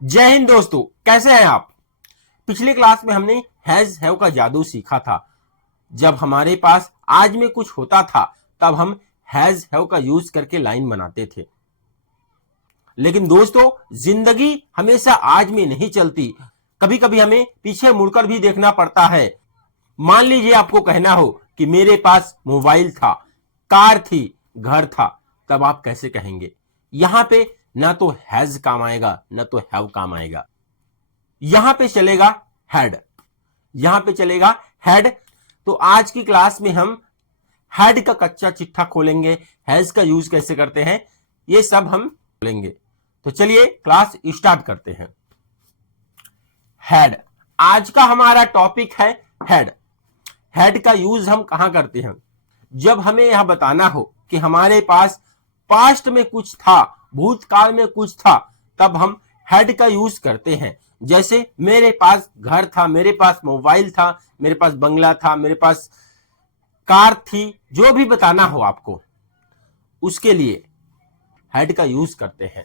जय हिंद दोस्तों, कैसे हैं आप। पिछली क्लास में हमने हैज हैव का जादू सीखा था। जब हमारे पास आज में कुछ होता था तब हम हैज हैव का यूज करके लाइन बनाते थे। लेकिन दोस्तों, जिंदगी हमेशा आज में नहीं चलती, कभी कभी हमें पीछे मुड़कर भी देखना पड़ता है। मान लीजिए आपको कहना हो कि मेरे पास मोबाइल था, कार थी, घर था, तब आप कैसे कहेंगे। यहां पे ना तो हैज काम आएगा ना तो हैव काम आएगा। यहां पे चलेगा हैड, यहां पे चलेगा हैड। तो आज की क्लास में हम हैड का कच्चा चिट्ठा खोलेंगे, हैज का यूज कैसे करते हैं ये सब हम खोलेंगे। तो चलिए क्लास स्टार्ट करते हैं। हैड, आज का हमारा टॉपिक है हैड। हैड का यूज हम कहां करते हैं? जब हमें यह बताना हो कि हमारे पास पास्ट में कुछ था, भूतकाल में कुछ था, तब हम हैड का यूज करते हैं। जैसे मेरे पास घर था, मेरे पास मोबाइल था, मेरे पास बंगला था, मेरे पास कार थी, जो भी बताना हो आपको, उसके लिए हैड का यूज करते हैं।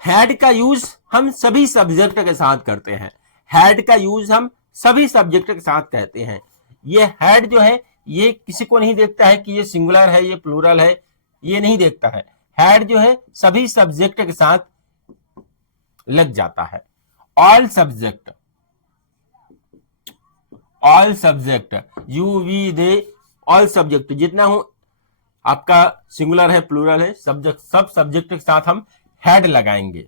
हैड का यूज हम सभी सब्जेक्ट के साथ करते हैं। हैड का यूज हम सभी सब्जेक्ट के साथ कहते हैं। ये हैड जो है ये किसी को नहीं देखता है कि ये सिंगुलर है, ये प्लूरल है, ये नहीं देखता है। हैड जो है सभी सब्जेक्ट के साथ लग जाता है। All subject, all subject, you we they, all subject, जितना हूं आपका सिंगुलर है, प्लूरल है, सब्जेक्ट, सब सब्जेक्ट के साथ हम हैड लगाएंगे।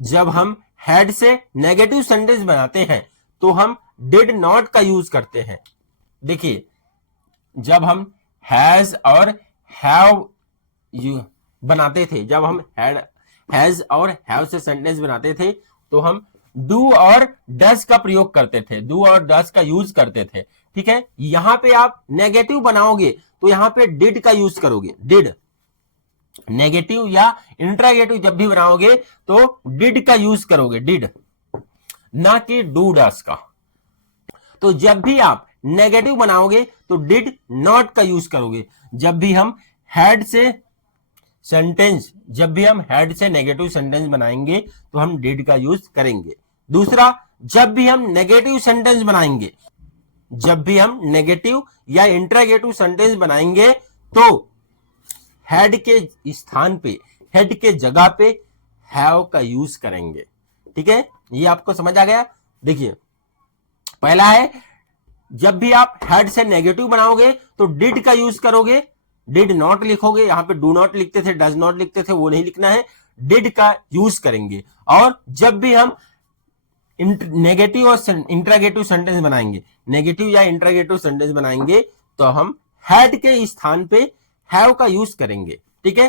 जब हम हैड से नेगेटिव सेंटेंस बनाते हैं तो हम डिड नॉट का यूज करते हैं। देखिए, जब हम हैज और हैव बनाते थे, जब हम हैज और हैव से सेंटेंस बनाते थे तो हम डू और डज का प्रयोग करते थे, डू और डज का यूज करते थे। ठीक है, यहां पे आप नेगेटिव बनाओगे तो यहां पे डिड का यूज करोगे। डिड, नेगेटिव या इंट्रागेटिव जब भी बनाओगे तो डिड का यूज करोगे, डिड, ना कि डू डस का। तो जब भी आप नेगेटिव बनाओगे तो डिड नॉट का यूज करोगे। जब भी हम हैड से सेंटेंस, जब भी हम हैड से नेगेटिव सेंटेंस बनाएंगे तो हम डिड का यूज करेंगे। दूसरा, जब भी हम नेगेटिव सेंटेंस बनाएंगे, जब भी हम नेगेटिव या इंट्रागेटिव सेंटेंस बनाएंगे तो हैड के स्थान पे, हेड के जगह पे हैव का यूज करेंगे। ठीक है, ये आपको समझ आ गया। देखिए, पहला है जब भी आप हैड से नेगेटिव बनाओगे तो डिड का यूज करोगे, डिड नॉट लिखोगे। यहां पे डू नॉट लिखते थे, डज नॉट लिखते थे, वो नहीं लिखना है, डिड का यूज करेंगे। और जब भी हम नेगेटिव और इंट्रागेटिव सेंटेंस बनाएंगे, नेगेटिव या इंट्रागेटिव सेंटेंस बनाएंगे तो हम हैड के स्थान पे हैव का यूज करेंगे। ठीक है,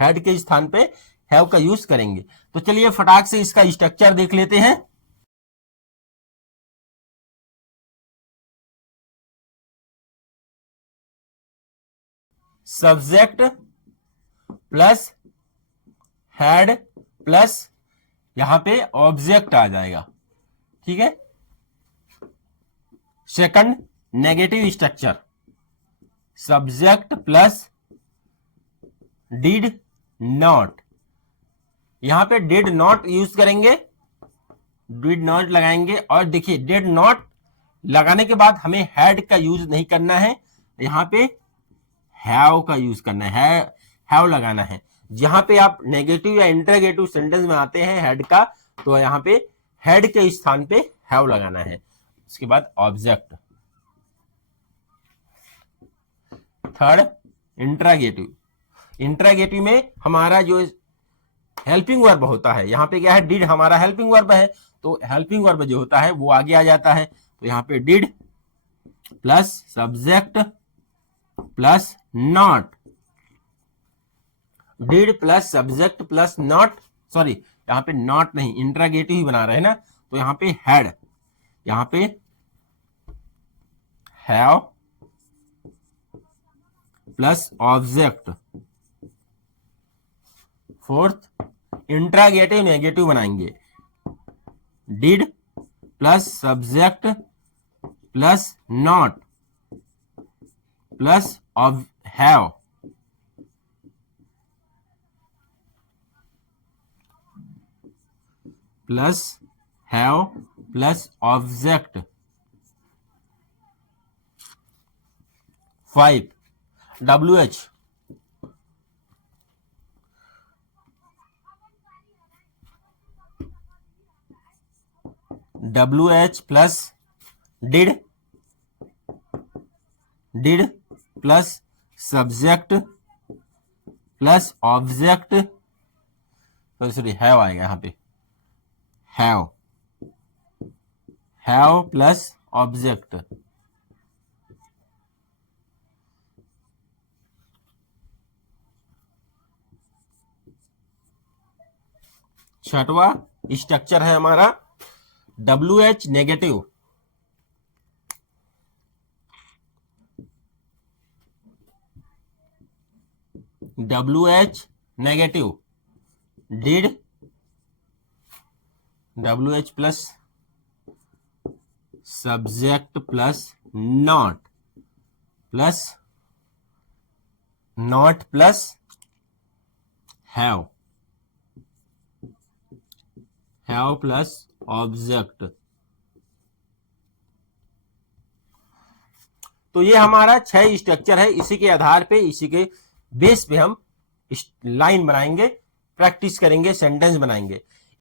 हैड के स्थान पे हैव का यूज करेंगे। तो चलिए फटाक से इसका स्ट्रक्चर देख लेते हैं। सब्जेक्ट प्लस हैड प्लस यहां पे ऑब्जेक्ट आ जाएगा। ठीक है, second negative structure, subject plus did not. यहां पे डिड नॉट यूज करेंगे, डिड नॉट लगाएंगे। और देखिए, डिड नॉट लगाने के बाद हमें हैड का यूज नहीं करना है, यहां पे हैव का यूज करना है, हैव लगाना है। जहां पे आप नेगेटिव या इंटरगेटिव सेंटेंस में आते हैं हैड का, तो यहां पे हैड के स्थान पे हैव लगाना है। उसके बाद ऑब्जेक्ट। थर्ड इंट्रागेटिव, इंट्रागेटिव में हमारा जो हेल्पिंग वर्ब होता है, यहां पे क्या है, डिड हमारा हेल्पिंग वर्ब है, तो हेल्पिंग वर्ब जो होता है वो आगे आ जाता है। तो यहां पे did plus subject plus not, did plus subject plus not, sorry यहां पे नॉट नहीं, इंट्रागेटिव ही बना रहे हैं ना, तो यहां पे हैड, यहां पे have plus object. Fourth, interrogative negative बनाएंगे, did plus subject plus not plus of have. Plus have plus object. 5 WH plus did plus subject plus object, sorry have आएगा यहाँ पे, हैव प्लस ऑब्जेक्ट। छठवां structure है हमारा WH negative. WH negative did WH plus subject plus not plus have plus object. तो ये हमारा 6 structure है। इसी के आधार पे, इसी के बेस पे हम लाइन बनाएंगे, प्रैक्टिस करेंगे, सेंटेंस बनाएंगे।